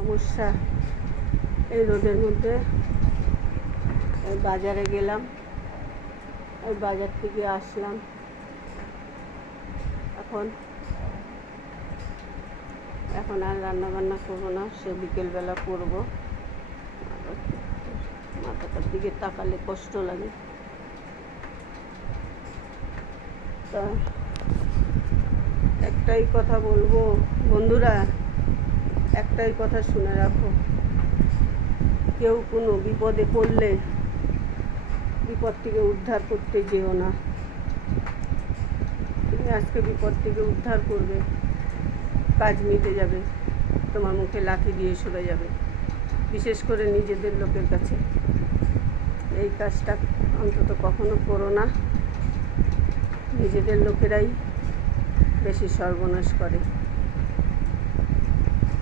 সমস্যা। এই রোদের মধ্যে বাজারে গেলাম, ওই বাজার থেকে আসলাম। এখন আর রান্না বান্না করবো না, সে বিকেলবেলা করবো। মাথাটার দিকে তাকালে কষ্ট লাগে। তা একটাই কথা বলবো বন্ধুরা, একটাই কথা শুনে রাখো, কেউ কোনো বিপদে পড়লে বিপদ থেকে উদ্ধার করতে যেও না। তুমি আজকে বিপদ থেকে উদ্ধার করবে, কাজ মিটে যাবে, তোমার মুখে লাঠি দিয়ে সরে যাবে, বিশেষ করে নিজেদের লোকের কাছে। এই কাজটা অন্তত কখনো করো না। নিজেদের লোকেরাই বেশি সর্বনাশ করে।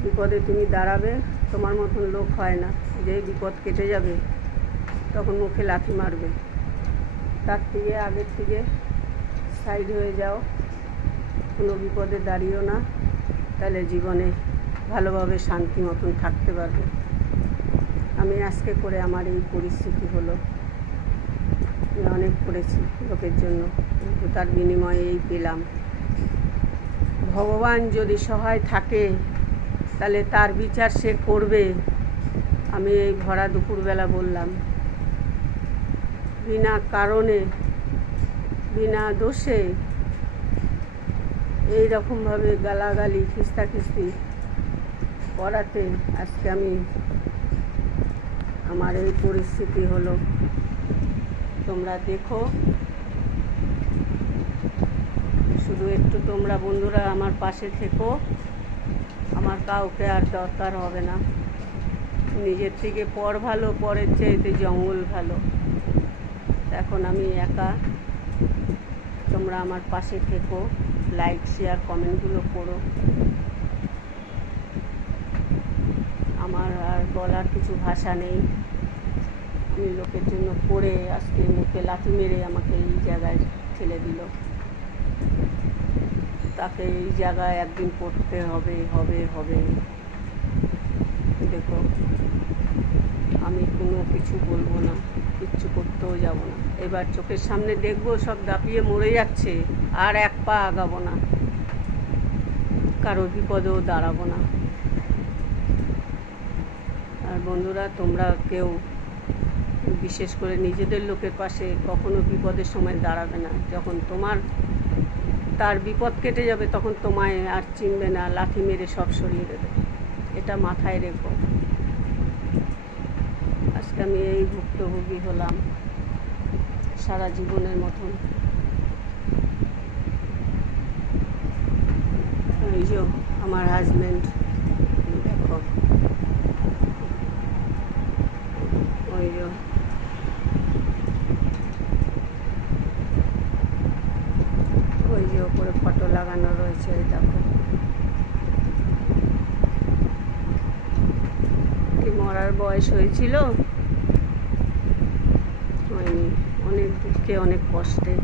বিপদে তুমি দাঁড়াবে, তোমার মতন লোক হয় না যে বিপদ কেটে যাবে তখন মুখে লাথি মারবে। তার থেকে আগের থেকে সাইড হয়ে যাও, কোনো বিপদে দাঁড়িও না, তাহলে জীবনে ভালোভাবে শান্তি মতন থাকতে পারবে। আমি আজকে করে আমার এই পরিস্থিতি হলো। আমি অনেক করেছি লোকের জন্য, কিন্তু তার বিনিময়ে এই পেলাম। ভগবান যদি সহায় থাকে তাহলে তার বিচার সে করবে। আমি এই ভরা দুপুরবেলা বললাম, বিনা কারণে বিনা দোষে এই রকমভাবে গালাগালি খিস্তাখিস্তি করাতে আজকে আমার এই পরিস্থিতি হলো। তোমরা দেখো, শুধু একটু তোমরা বন্ধুরা আমার পাশে থেকো। আমার কাউকে আর দরকার হবে না। নিজের থেকে পর ভালো, পরের চাইতে জঙ্গল ভালো। এখন আমি একা, তোমরা আমার পাশে থেকো, লাইক শেয়ার কমেন্টগুলো করো। আমার আর বলার কিছু ভাষা নেই। আমি লোকের জন্য করে আজকে মুখে লাথি মেরে আমাকে এই জায়গায় ঠেলে দিল। তাকে এই জায়গায় একদিন পড়তে হবে। দেখো, আমি কোনো কিছু বলবো না, কিচ্ছু করতেও যাব না। এবার চোখের সামনে দেখবো সব দাপিয়ে মরে যাচ্ছে, আর এক পা আগাবো না, কারো বিপদেও দাঁড়াবো না। আর বন্ধুরা, তোমরা কেউ বিশেষ করে নিজেদের লোকের পাশে কখনো বিপদের সময় দাঁড়াবে না। যখন তার বিপদ কেটে যাবে তখন তোমায় আর চিনবে না, লাথি মেরে সব সরিয়ে দেবে। এটা মাথায় রেখো। আজকে আমি এই ভুক্তভোগী হলাম সারা জীবনের মতন। এই যে আমার হাজব্যান্ড, দেখো, ওই যে ওপরে ফটো লাগানো রয়েছে, দেখো। কি মরার বয়স হয়েছিল, হয়নি। অনেক দুঃখে অনেক কষ্টে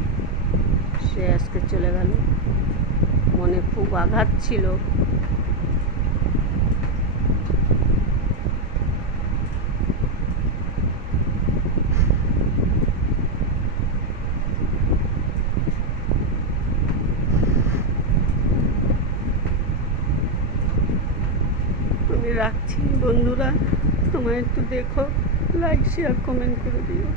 সে আজকে চলে গেল। মনে খুব আঘাত ছিল। আমি রাখছি বন্ধুরা, তোমরা একটু দেখো, লাইক শেয়ার কমেন্ট করে দিও।